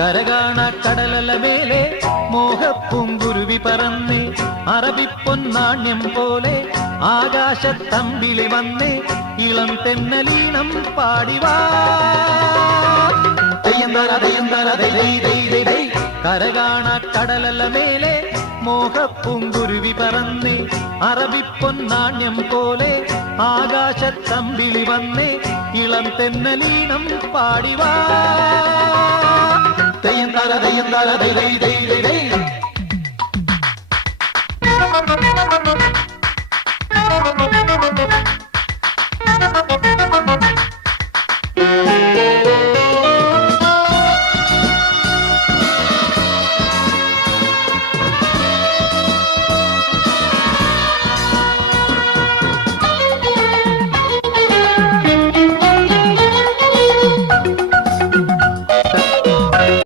കരകാണ കടലല മേലെ മോഹപ്പൂങ്കുരുവി പറന്ന് അറബിപ്പൊന്നാണ്യം പോലെ ആകാശത്തമ്പിളി വന്ന് ഇളം തെന്നലീണം പാടിവാ. കരകാണ കടലല മേലെ മോഹപ്പൂങ്കുരുവി പറന്ന് അറബിപ്പൊന്നാണ്യം പോലെ ആകാശത്തമ്പിളി വന്ന് ഇളം തെന്നലീണം പാടിവാ. തെയ്യം തര തെയ്യം തര ദൈ ദൈ ദൈ ദൈ